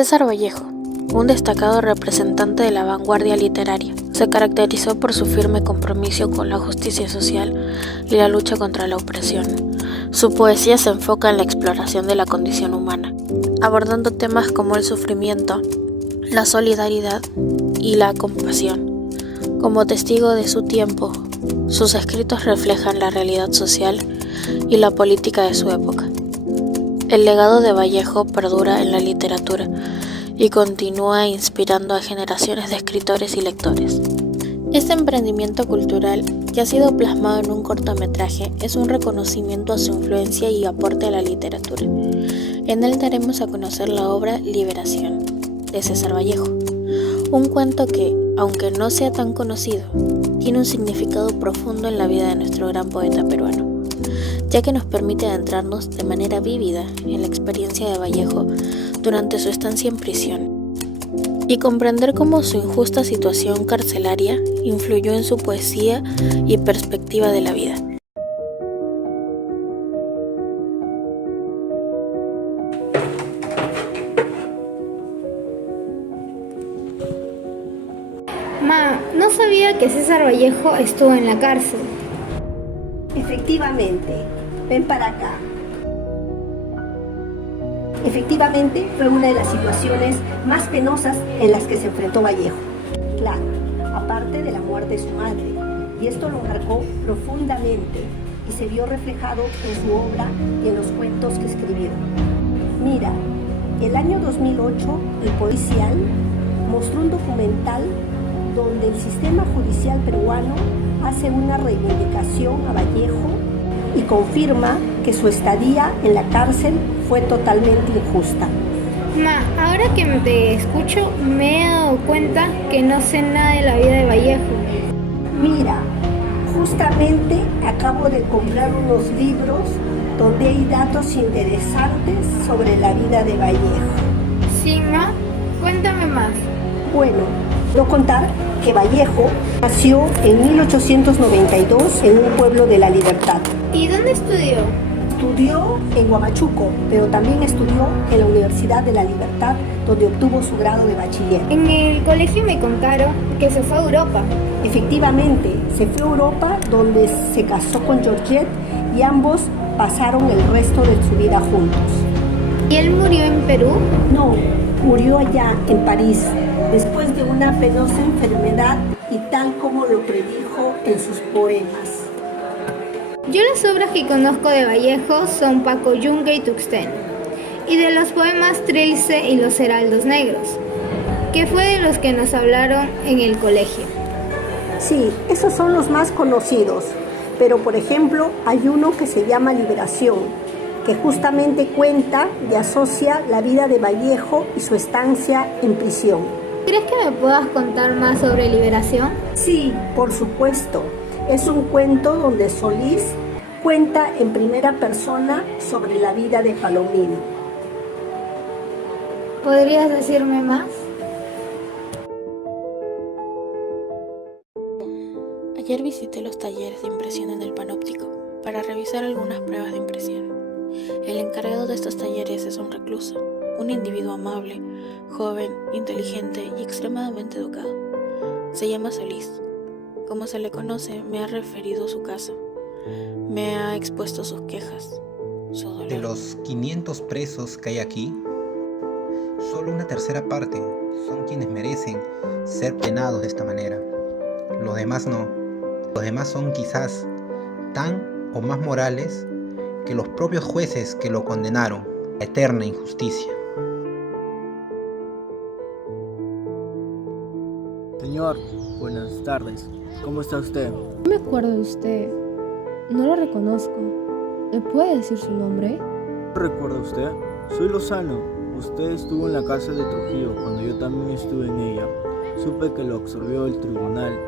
César Vallejo, un destacado representante de la vanguardia literaria, se caracterizó por su firme compromiso con la justicia social y la lucha contra la opresión. Su poesía se enfoca en la exploración de la condición humana, abordando temas como el sufrimiento, la solidaridad y la compasión. Como testigo de su tiempo, sus escritos reflejan la realidad social y la política de su época. El legado de Vallejo perdura en la literatura y continúa inspirando a generaciones de escritores y lectores. Este emprendimiento cultural, que ha sido plasmado en un cortometraje, es un reconocimiento a su influencia y aporte a la literatura. En él daremos a conocer la obra Liberación, de César Vallejo, un cuento que, aunque no sea tan conocido, tiene un significado profundo en la vida de nuestro gran poeta peruano, ya que nos permite adentrarnos de manera vívida en la experiencia de Vallejo durante su estancia en prisión y comprender cómo su injusta situación carcelaria influyó en su poesía y perspectiva de la vida. No sabía que César Vallejo estuvo en la cárcel. Efectivamente, ven para acá. Efectivamente, fue una de las situaciones más penosas en las que se enfrentó Vallejo. Claro, aparte de la muerte de su madre, y esto lo marcó profundamente y se vio reflejado en su obra y en los cuentos que escribió. Mira, el año 2008, el Policial mostró un documental donde el sistema judicial peruano hace una reivindicación a Vallejo y confirma que su estadía en la cárcel fue totalmente injusta. Ahora que te escucho, me he dado cuenta que no sé nada de la vida de Vallejo. Mira, justamente acabo de comprar unos libros donde hay datos interesantes sobre la vida de Vallejo. Sí, cuéntame más. Bueno, quiero contar que Vallejo nació en 1892 en un pueblo de La Libertad. ¿Y dónde estudió? Estudió en Huamachuco, pero también estudió en la Universidad de La Libertad, donde obtuvo su grado de bachiller. En el colegio me contaron que se fue a Europa. Efectivamente, se fue a Europa, donde se casó con Georgette y ambos pasaron el resto de su vida juntos. ¿Y él murió en Perú? No, murió allá en París, después de una penosa enfermedad y tal como lo predijo en sus poemas. Yo las obras que conozco de Vallejo son Paco Yunque y Tuxtén, y de los poemas Trilce y los Heraldos Negros, que fue de los que nos hablaron en el colegio. Sí, esos son los más conocidos, pero por ejemplo hay uno que se llama Liberación, que justamente cuenta y asocia la vida de Vallejo y su estancia en prisión. ¿Crees que me puedas contar más sobre Liberación? Sí, por supuesto. Es un cuento donde Solís cuenta en primera persona sobre la vida de Palomino. ¿Podrías decirme más? Ayer visité los talleres de impresión en el Panóptico para revisar algunas pruebas de impresión. El encargado de estos talleres es un recluso, un individuo amable, joven, inteligente y extremadamente educado. Se llama Solís. Como se le conoce, me ha referido su caso. Me ha expuesto sus quejas, su dolor. De los 500 presos que hay aquí, solo una tercera parte son quienes merecen ser penados de esta manera. Los demás no. Los demás son quizás tan o más morales que los propios jueces que lo condenaron a eterna injusticia. Señor, buenas tardes. ¿Cómo está usted? No me acuerdo de usted. No lo reconozco. ¿Me puede decir su nombre? ¿No recuerda usted? Soy Lozano. Usted estuvo en la cárcel de Trujillo cuando yo también estuve en ella. Supe que lo absorbió el tribunal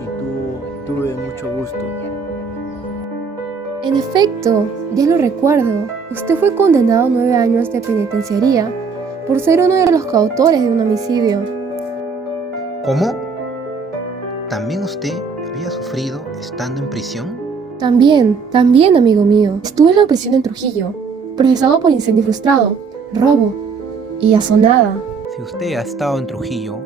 y tuve mucho gusto. En efecto, ya lo recuerdo. Usted fue condenado a 9 años de penitenciaría por ser uno de los coautores de un homicidio. ¿Cómo? ¿También usted había sufrido estando en prisión? También, amigo mío. Estuve en la prisión en Trujillo, procesado por incendio frustrado, robo, y Asonada. Si usted ha estado en Trujillo,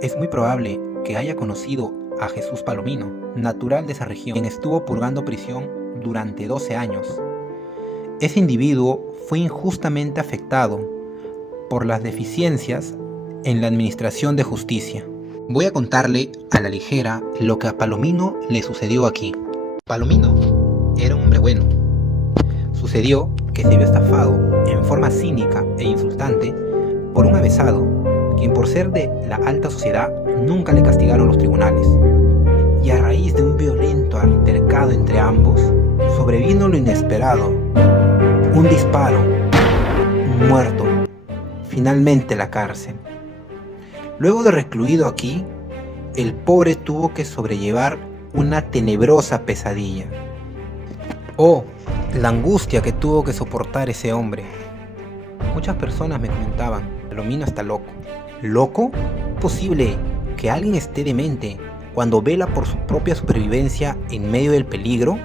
es muy probable que haya conocido a Jesús Palomino, natural de esa región, quien estuvo purgando prisión durante 12 años. Ese individuo fue injustamente afectado por las deficiencias en la administración de justicia. Voy a contarle a la ligera lo que a Palomino le sucedió aquí. Palomino era un hombre bueno. Sucedió que se vio estafado en forma cínica e insultante por un avesado, quien por ser de la alta sociedad nunca le castigaron los tribunales. Y a raíz de un violento altercado entre ambos, sobrevino lo inesperado: un disparo, un muerto, finalmente la cárcel. Luego de recluido aquí, el pobre tuvo que sobrellevar una tenebrosa pesadilla. Oh, la angustia que tuvo que soportar ese hombre. Muchas personas me comentaban: Palomino está loco. ¿Loco? ¿Es posible que alguien esté demente cuando vela por su propia supervivencia en medio del peligro?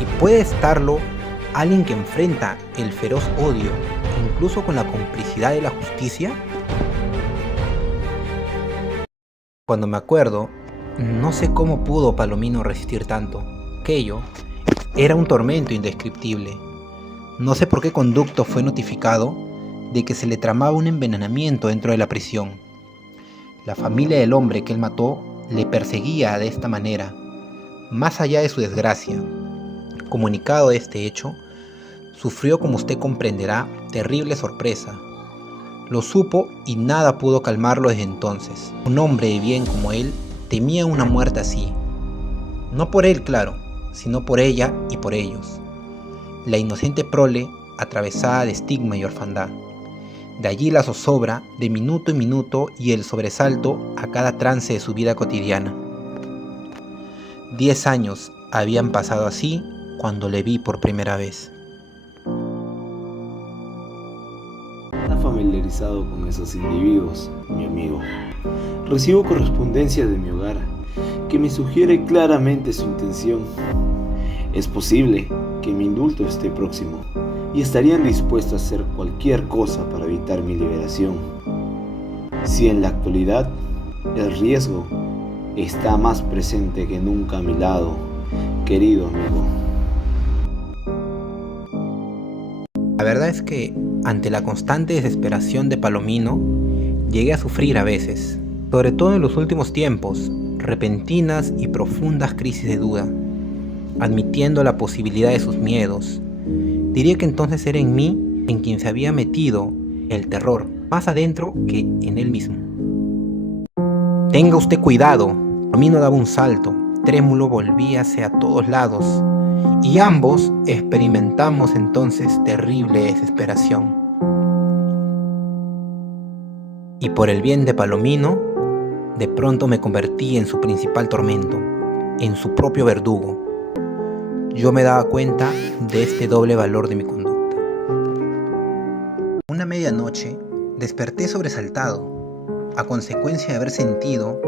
¿Y puede estarlo alguien que enfrenta el feroz odio, incluso con la complicidad de la justicia? Cuando me acuerdo, no sé cómo pudo Palomino resistir tanto. Aquello era un tormento indescriptible. No sé por qué conducto fue notificado de que se le tramaba un envenenamiento dentro de la prisión. La familia del hombre que él mató le perseguía de esta manera, más allá de su desgracia. Comunicado de este hecho, sufrió, como usted comprenderá, terrible sorpresa. Lo supo y nada pudo calmarlo desde entonces. Un hombre de bien como él temía una muerte así. No por él, claro, sino por ella y por ellos. La inocente prole atravesada de estigma y orfandad. De allí la zozobra de minuto en minuto y el sobresalto a cada trance de su vida cotidiana. 10 años habían pasado así cuando le vi por primera vez. Está familiarizado con esos individuos, mi amigo. Recibo correspondencia de mi hogar que me sugiere claramente su intención. Es posible que mi indulto esté próximo y estarían dispuestos a hacer cualquier cosa para evitar mi liberación. Si en la actualidad el riesgo está más presente que nunca a mi lado, querido amigo. La verdad es que, ante la constante desesperación de Palomino, llegué a sufrir a veces, sobre todo en los últimos tiempos, repentinas y profundas crisis de duda, admitiendo la posibilidad de sus miedos. Diría que entonces era en mí en quien se había metido el terror, más adentro que en él mismo. Tenga usted cuidado. Palomino daba un salto, trémulo volvíase a todos lados, y ambos experimentamos entonces terrible desesperación. Y por el bien de Palomino, de pronto me convertí en su principal tormento, en su propio verdugo. Yo me daba cuenta de este doble valor de mi conducta. Una medianoche desperté sobresaltado, a consecuencia de haber sentido,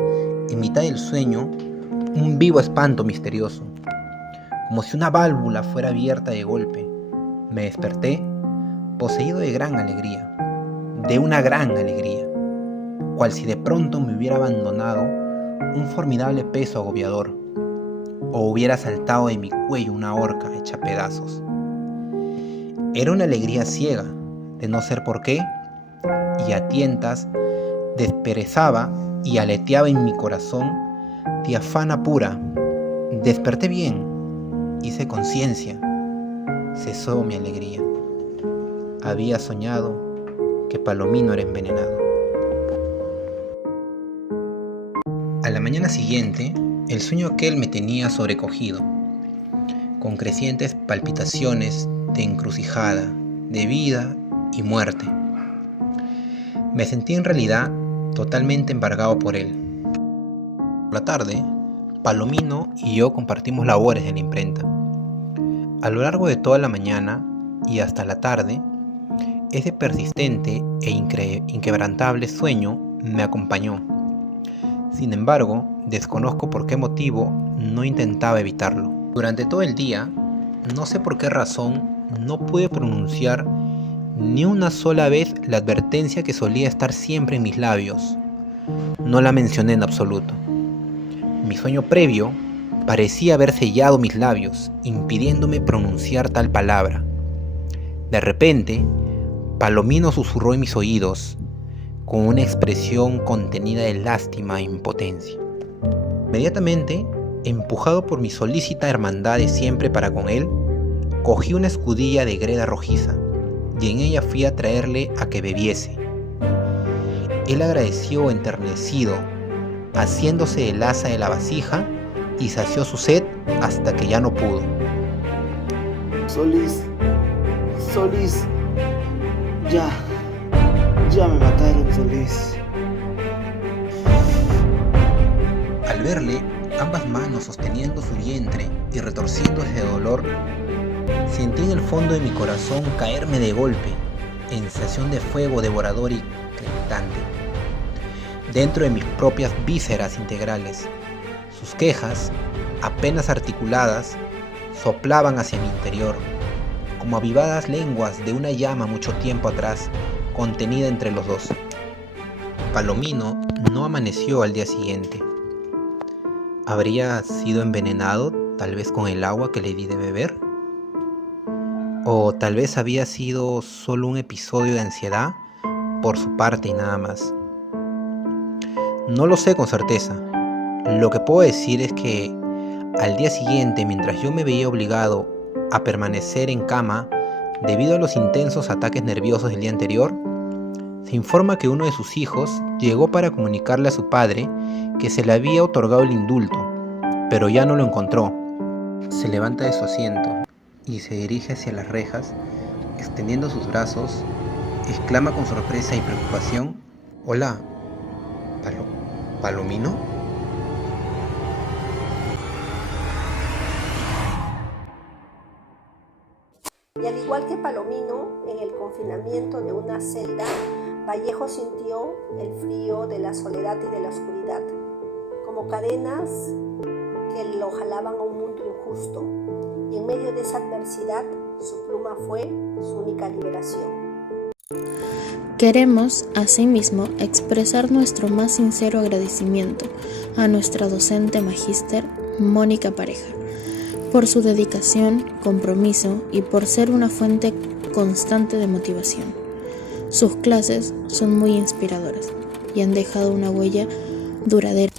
en mitad del sueño, un vivo espanto misterioso, como si una válvula fuera abierta de golpe. Me desperté, poseído de gran alegría, de una gran alegría, cual si de pronto me hubiera abandonado un formidable peso agobiador, o hubiera saltado de mi cuello una horca hecha pedazos. Era una alegría ciega, de no ser por qué, y a tientas desperezaba y aleteaba en mi corazón diafana pura. Desperté bien, hice conciencia, cesó mi alegría. Había soñado que Palomino era envenenado. A la mañana siguiente, el sueño aquel me tenía sobrecogido, con crecientes palpitaciones de encrucijada, de vida y muerte. Me sentí en realidad totalmente embargado por él. Por la tarde, Palomino y yo compartimos labores en la imprenta. A lo largo de toda la mañana y hasta la tarde, ese persistente e inquebrantable sueño me acompañó. Sin embargo, desconozco por qué motivo no intentaba evitarlo. Durante todo el día, no sé por qué razón, no pude pronunciar Ni una sola vez la advertencia que solía estar siempre en mis labios. No la mencioné en absoluto. Mi sueño previo parecía haber sellado mis labios, impidiéndome pronunciar tal palabra. De repente, Palomino susurró en mis oídos, con una expresión contenida de lástima e impotencia. Inmediatamente, empujado por mi solícita hermandad de siempre para con él, cogí una escudilla de greda rojiza, y en ella fui a traerle a que bebiese. Él agradeció enternecido, haciéndose el asa de la vasija, y sació su sed hasta que ya no pudo. Solís, ya me mataron, Solís. Al verle, ambas manos sosteniendo su vientre y retorciéndose de dolor, sentí en el fondo de mi corazón caerme de golpe, en sensación de fuego devorador y crepitante, dentro de mis propias vísceras integrales. Sus quejas, apenas articuladas, soplaban hacia mi interior, como avivadas lenguas de una llama mucho tiempo atrás, contenida entre los dos. Palomino no amaneció al día siguiente. ¿Habría sido envenenado, tal vez con el agua que le di de beber? ¿O tal vez había sido solo un episodio de ansiedad por su parte y nada más? No lo sé con certeza. Lo que puedo decir es que al día siguiente, mientras yo me veía obligado a permanecer en cama debido a los intensos ataques nerviosos del día anterior, se informa que uno de sus hijos llegó para comunicarle a su padre que se le había otorgado el indulto, pero ya no lo encontró. Se levanta de su asiento y se dirige hacia las rejas, extendiendo sus brazos, exclama con sorpresa y preocupación: «Hola, ¿Palomino?» Y al igual que Palomino, en el confinamiento de una celda, Vallejo sintió el frío de la soledad y de la oscuridad, como cadenas que lo jalaban a un mundo injusto. Y en medio de esa adversidad, su pluma fue su única liberación. Queremos, asimismo, expresar nuestro más sincero agradecimiento a nuestra docente magíster, Mónica Pareja, por su dedicación, compromiso y por ser una fuente constante de motivación. Sus clases son muy inspiradoras y han dejado una huella duradera.